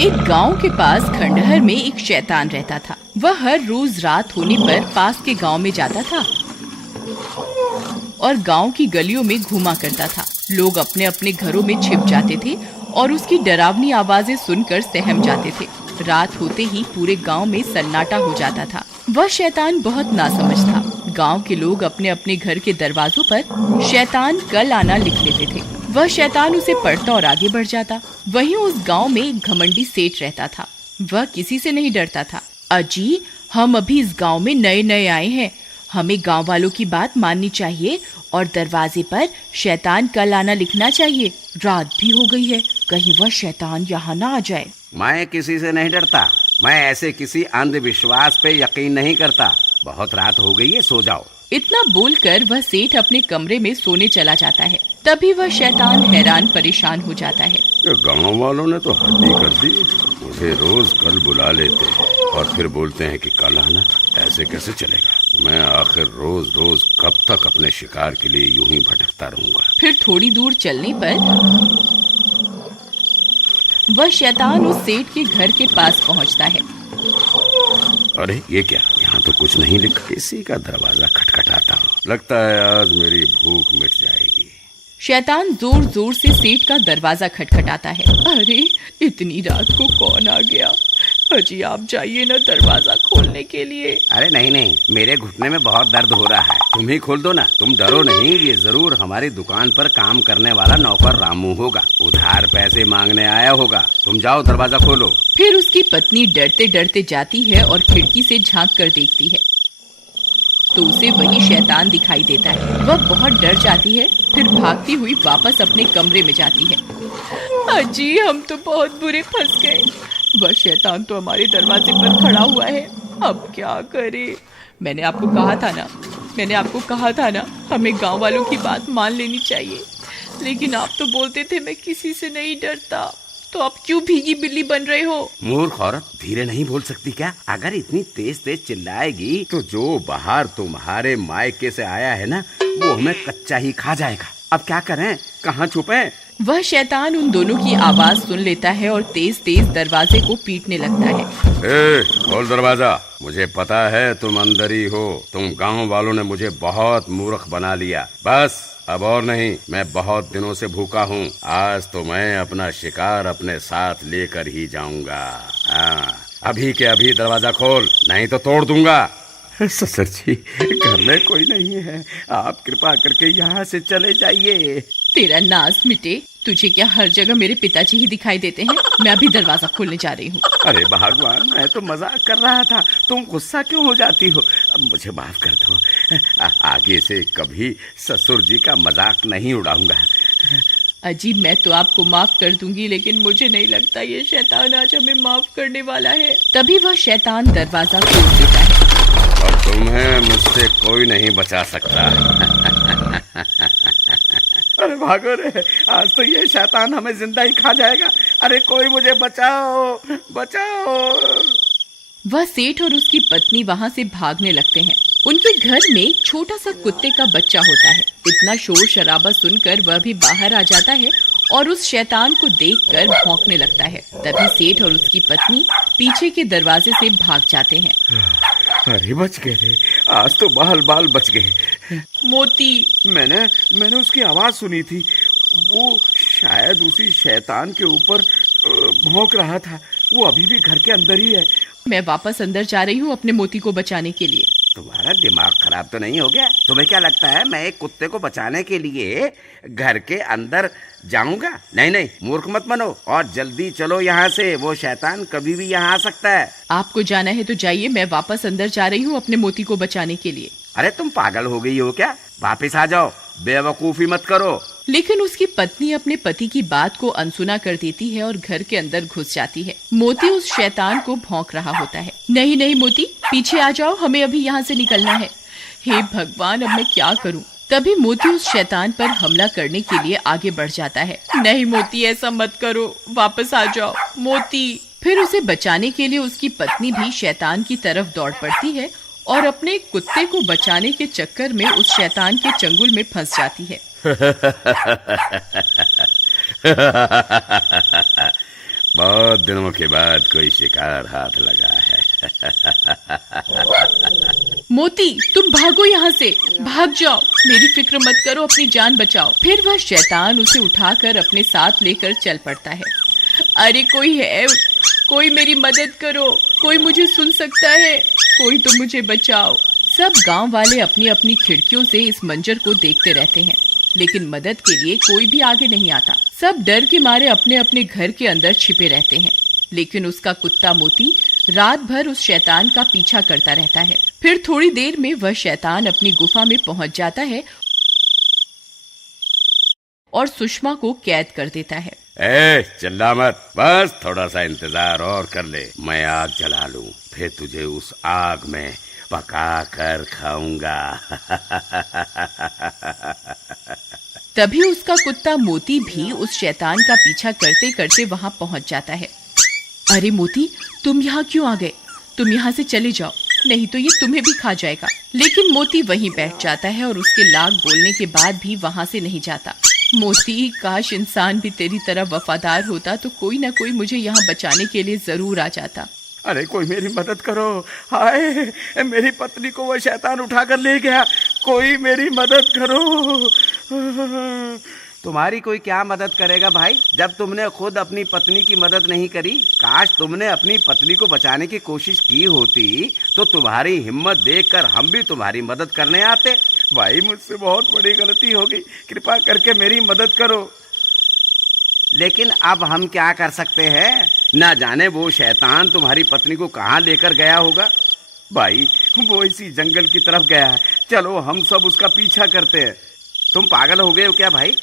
एक गांव के पास खंडहर में एक शैतान रहता था। वह हर रोज रात होने पर पास के गांव में जाता था और गांव की गलियों में घूमा करता था। लोग अपने अपने घरों में छिप जाते थे और उसकी डरावनी आवाजें सुनकर सहम जाते थे। रात होते ही पूरे गांव में सन्नाटा हो जाता था। वह शैतान बहुत नासमझ था। गांव के लोग अपने अपने घर के दरवाजों पर शैतान कल आना लिख लेते थे। वह शैतान उसे पढ़ता और आगे बढ़ जाता। वहीं उस गांव में एक घमंडी सेठ रहता था। वह किसी से नहीं डरता था। अजी, हम अभी इस गांव में नए नए आए हैं, हमें गांव वालों की बात माननी चाहिए और दरवाजे पर शैतान कल आना लिखना चाहिए। रात भी हो गई है, कहीं वह शैतान यहाँ ना आ जाए। मैं किसी से नहीं डरता। मैं ऐसे किसी अंधविश्वास पे यकीन नहीं करता। बहुत रात हो गई है, सो जाओ। इतना बोलकर वह सेठ अपने कमरे में सोने चला जाता है। तभी वह शैतान हैरान परेशान हो जाता है। गांव वालों ने तो हद ही कर दी। मुझे रोज कल बुला लेते हैं और फिर बोलते हैं कि कल आना। ऐसे कैसे चलेगा? मैं आखिर रोज रोज कब तक अपने शिकार के लिए यूं ही भटकता रहूंगा। फिर थोड़ी दूर चलने पर वह शैतान उस सेठ के घर के पास पहुंचता है। अरे ये क्या, यहाँ तो कुछ नहीं लिखा। किसी का दरवाजा खटखटाता हूँ। लगता है आज मेरी भूख मिट जाएगी। शैतान जोर जोर से सेठ का दरवाजा खटखटाता है। अरे, इतनी रात को कौन आ गया? अजी, आप जाइए ना दरवाजा खोलने के लिए। अरे नहीं, मेरे घुटने में बहुत दर्द हो रहा है। तुम ही खोल दो ना। तुम डरो नहीं, ये जरूर हमारी दुकान पर काम करने वाला नौकर रामू होगा। उधार पैसे मांगने आया होगा। तुम जाओ, दरवाजा खोलो। फिर उसकी पत्नी डरते डरते जाती है और खिड़की से झांक कर देखती है तो उसे वही शैतान दिखाई देता है। वह बहुत डर जाती है, फिर भागती हुई वापस अपने कमरे में जाती है। अजी, हम तो बहुत बुरे फंस गए। वह शैतान तो हमारे दरवाजे पर खड़ा हुआ है। अब क्या करें? मैंने आपको कहा था ना, हमें गांव वालों की बात मान लेनी चाहिए। लेकिन आप तो बोलते थे मैं किसी से नहीं डरता, तो आप क्यों भीगी बिल्ली बन रहे हो? मूर्ख औरत, धीरे नहीं बोल सकती क्या? अगर इतनी तेज तेज चिल्लाएगी तो जो बाहर तुम्हारे मायके से आया है ना, वो हमें कच्चा ही खा जाएगा। अब क्या करें? कहाँ छुपें? वह शैतान उन दोनों की आवाज सुन लेता है और तेज तेज दरवाजे को पीटने लगता है। खोल दरवाजा। मुझे पता है तुम अंदर ही हो। तुम गांव वालों ने मुझे बहुत मूर्ख बना लिया। बस अब और नहीं। मैं बहुत दिनों से भूखा हूँ। आज तो मैं अपना शिकार अपने साथ लेकर ही जाऊंगा। हाँ, अभी के अभी दरवाजा खोल, नहीं तो तोड़ दूंगा। ससुर जी, घर में कोई नहीं है। आप कृपा करके यहाँ से चले जाइए। तेरा नाज मिटे। तुझे क्या हर जगह मेरे पिताजी ही दिखाई देते हैं? मैं अभी दरवाजा खोलने जा रही हूँ। अरे भगवान, मैं तो मजाक कर रहा था। तुम गुस्सा क्यों हो जाती हो? मुझे माफ कर दो। आगे से कभी ससुर जी का मजाक नहीं उड़ाऊंगा। अजी, मैं तो आपको माफ कर दूंगी, लेकिन मुझे नहीं लगता ये शैतान आज हमें माफ करने वाला है। तभी वह शैतान दरवाजा खोल देता है। अब तुम्हें मुझसे कोई नहीं बचा सकता। अरे भागो रे, आज तो ये शैतान हमें जिंदा ही खा जाएगा। अरे कोई मुझे बचाओ, बचाओ। वह सेठ और उसकी पत्नी वहाँ से भागने लगते हैं। उनके घर में छोटा सा कुत्ते का बच्चा होता है। इतना शोर शराबा सुनकर वह भी बाहर आ जाता है और उस शैतान को देखकर भौंकने लगता है। तभी सेठ और उसकी पत्नी पीछे के दरवाजे से भाग जाते हैं। अरे बच गए रे, आज तो बाल बाल बच गए। मोती, मैंने उसकी आवाज सुनी थी। वो शायद उसी शैतान के ऊपर भौंक रहा था। वो अभी भी घर के अंदर ही है। मैं वापस अंदर जा रही हूँ अपने मोती को बचाने के लिए। तुम्हारा दिमाग खराब तो नहीं हो गया? तुम्हें क्या लगता है मैं एक कुत्ते को बचाने के लिए घर के अंदर जाऊंगा? नहीं, मूर्ख मत बनो और जल्दी चलो यहाँ से। वो शैतान कभी भी यहाँ आ सकता है। आपको जाना है तो जाइए, मैं वापस अंदर जा रही हूँ अपने मोती को बचाने के लिए। अरे तुम पागल हो गई हो क्या? वापस आ जाओ, बेवकूफी मत करो। लेकिन उसकी पत्नी अपने पति की बात को अनसुना कर देती है और घर के अंदर घुस जाती है। मोती उस शैतान को भौंक रहा होता है। नहीं मोती, पीछे आ जाओ, हमें अभी यहाँ से निकलना है। हे भगवान, अब मैं क्या करूँ? तभी मोती उस शैतान पर हमला करने के लिए आगे बढ़ जाता है। नहीं मोती, ऐसा मत करो, वापस आ जाओ मोती। फिर उसे बचाने के लिए उसकी पत्नी भी शैतान की तरफ दौड़ पड़ती है और अपने कुत्ते को बचाने के चक्कर में उस शैतान के चंगुल में फंस जाती है। बहुत दिनों के बाद कोई शिकार हाथ लगा है। मोती, तुम भागो यहाँ से, भाग जाओ, मेरी फिक्र मत करो, अपनी जान बचाओ। फिर वह शैतान उसे उठाकर अपने साथ लेकर चल पड़ता है। अरे कोई है, कोई मेरी मदद करो, कोई मुझे सुन सकता है, कोई तो मुझे बचाओ। सब गांव वाले अपनी अपनी खिड़कियों से इस मंजर को देखते रहते हैं, लेकिन मदद के लिए कोई भी आगे नहीं आता। सब डर के मारे अपने अपने घर के अंदर छिपे रहते हैं। लेकिन उसका कुत्ता मोती रात भर उस शैतान का पीछा करता रहता है। फिर थोड़ी देर में वह शैतान अपनी गुफा में पहुंच जाता है और सुषमा को कैद कर देता है। चिल्ला मत, बस थोड़ा सा इंतजार और कर ले। मैं आग जला लूं, फिर तुझे उस आग में पका कर खाऊंगा। तभी उसका कुत्ता मोती भी उस शैतान का पीछा करते करते वहां पहुंच जाता है। अरे मोती, तुम यहाँ क्यों आ गए? तुम यहाँ से चले जाओ, नहीं तो ये तुम्हें भी खा जाएगा। लेकिन मोती वहीं बैठ जाता है और उसके लाख बोलने के बाद भी वहां से नहीं जाता। मोती, काश इंसान भी तेरी तरह वफादार होता तो कोई ना कोई मुझे यहाँ बचाने के लिए जरूर आ जाता। अरे कोई मेरी मदद करो, हाय मेरी पत्नी को वो शैतान उठा कर ले गया, कोई मेरी मदद करो। तुम्हारी कोई क्या मदद करेगा भाई, जब तुमने खुद अपनी पत्नी की मदद नहीं करी। काश तुमने अपनी पत्नी को बचाने की कोशिश की होती तो तुम्हारी हिम्मत देखकर हम भी तुम्हारी मदद करने आते। भाई मुझसे बहुत बड़ी गलती हो गई, कृपा करके मेरी मदद करो। लेकिन अब हम क्या कर सकते हैं, ना जाने वो शैतान तुम्हारी पत्नी को कहाँ लेकर गया होगा। भाई वो इसी जंगल की तरफ गया है, चलो हम सब उसका पीछा करते हैं। तुम पागल हो गए हो क्या भाई?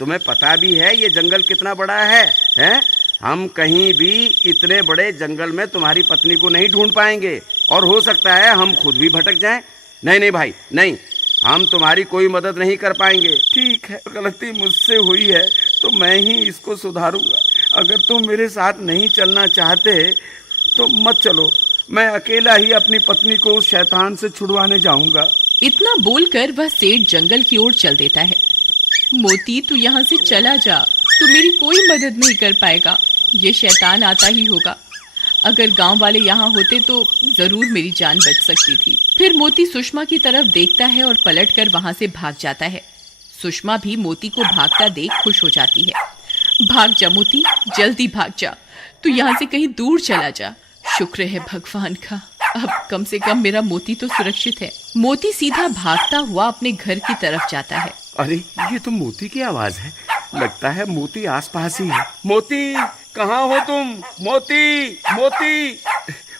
तुम्हें पता भी है ये जंगल कितना बड़ा है, हैं? हम कहीं भी इतने बड़े जंगल में तुम्हारी पत्नी को नहीं ढूंढ पाएंगे और हो सकता है हम खुद भी भटक जाएं। नहीं नहीं भाई नहीं, हम तुम्हारी कोई मदद नहीं कर पाएंगे। ठीक है, गलती मुझसे हुई है तो मैं ही इसको सुधारूंगा। अगर तुम मेरे साथ नहीं चलना चाहते तो मत चलो, मैं अकेला ही अपनी पत्नी को उस शैतान से छुड़वाने जाऊंगा। इतना बोलकर वह सेठ जंगल की ओर चल देता है। मोती, तू यहाँ से चला जा, तू मेरी कोई मदद नहीं कर पाएगा, ये शैतान आता ही होगा। अगर गांव वाले यहाँ होते तो जरूर मेरी जान बच सकती थी। फिर मोती सुषमा की तरफ देखता है और पलटकर वहां से भाग जाता है। सुषमा भी मोती को भागता देख खुश हो जाती है। भाग जा मोती, जल्दी भाग जा, तू यहाँ से कहीं दूर चला जा। शुक्र है भगवान का, अब कम से कम मेरा मोती तो सुरक्षित है। मोती सीधा भागता हुआ अपने घर की तरफ जाता है। अरे ये तो मोती की आवाज है, लगता है मोती आसपास ही है। मोती, कहाँ हो तुम? मोती, मोती,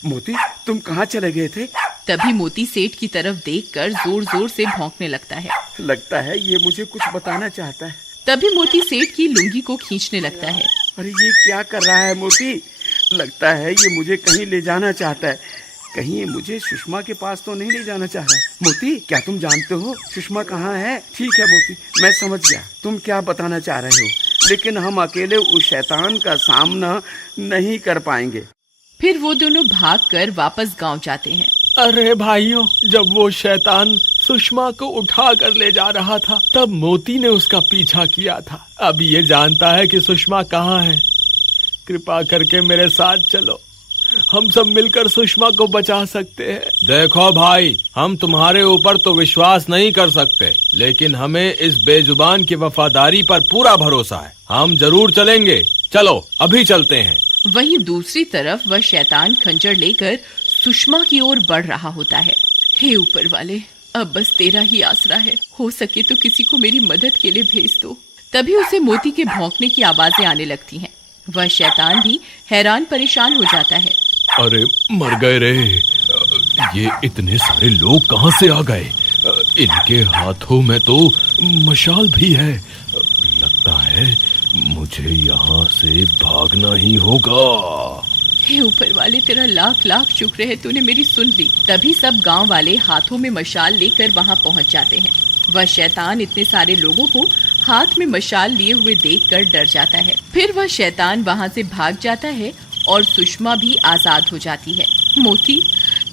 मोती, तुम कहाँ चले गए थे? तभी मोती सेठ की तरफ देखकर जोर जोर से भौंकने लगता है। लगता है ये मुझे कुछ बताना चाहता है। तभी मोती सेठ की लुंगी को खींचने लगता है। अरे ये क्या कर रहा है मोती? लगता है ये मुझे कहीं ले जाना चाहता है। कहीं ये मुझे सुषमा के पास तो नहीं ले जाना चाह रहा। मोती, क्या तुम जानते हो सुषमा कहाँ है? ठीक है मोती, मैं समझ गया तुम क्या बताना चाह रहे हो, लेकिन हम अकेले उस शैतान का सामना नहीं कर पाएंगे। फिर वो दोनों भागकर वापस गांव जाते हैं। अरे भाइयों, जब वो शैतान सुषमा को उठा कर ले जा रहा था तब मोती ने उसका पीछा किया था। अब ये जानता है कि सुषमा कहाँ है। कृपा करके मेरे साथ चलो, हम सब मिलकर सुषमा को बचा सकते हैं। देखो भाई, हम तुम्हारे ऊपर तो विश्वास नहीं कर सकते, लेकिन हमें इस बेजुबान की वफादारी पर पूरा भरोसा है। हम जरूर चलेंगे, चलो अभी चलते हैं। वहीं दूसरी तरफ वह शैतान खंजर लेकर सुषमा की ओर बढ़ रहा होता है। हे ऊपर वाले, अब बस तेरा ही आसरा है, हो सके तो किसी को मेरी मदद के लिए भेज दो। तभी उसे मोती के भौंकने की आवाजें आने लगती हैं। वह शैतान भी हैरान परेशान हो जाता है। अरे मर गए रे, ये इतने सारे लोग कहाँ से आ गए? इनके हाथों में तो मशाल भी है। लगता है मुझे यहाँ से भागना ही होगा। हे ऊपर वाले, तेरा लाख लाख शुक्र है, तूने मेरी सुन ली। तभी सब गांव वाले हाथों में मशाल लेकर वहां पहुंच जाते हैं। वह शैतान इतने सारे लोगों को हाथ में मशाल लिए हुए देखकर डर जाता है। फिर वह शैतान वहां से भाग जाता है और सुषमा भी आजाद हो जाती है। मोती,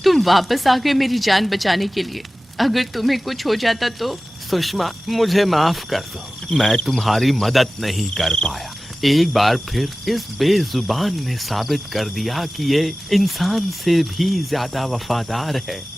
तुम वापस आ गए मेरी जान बचाने के लिए। अगर तुम्हें कुछ हो जाता तो? सुषमा, मुझे माफ कर दो, मैं तुम्हारी मदद नहीं कर पाया, एक बार फिर इस बेजुबान ने साबित कर दिया कि ये इंसान से भी ज्यादा वफादार है।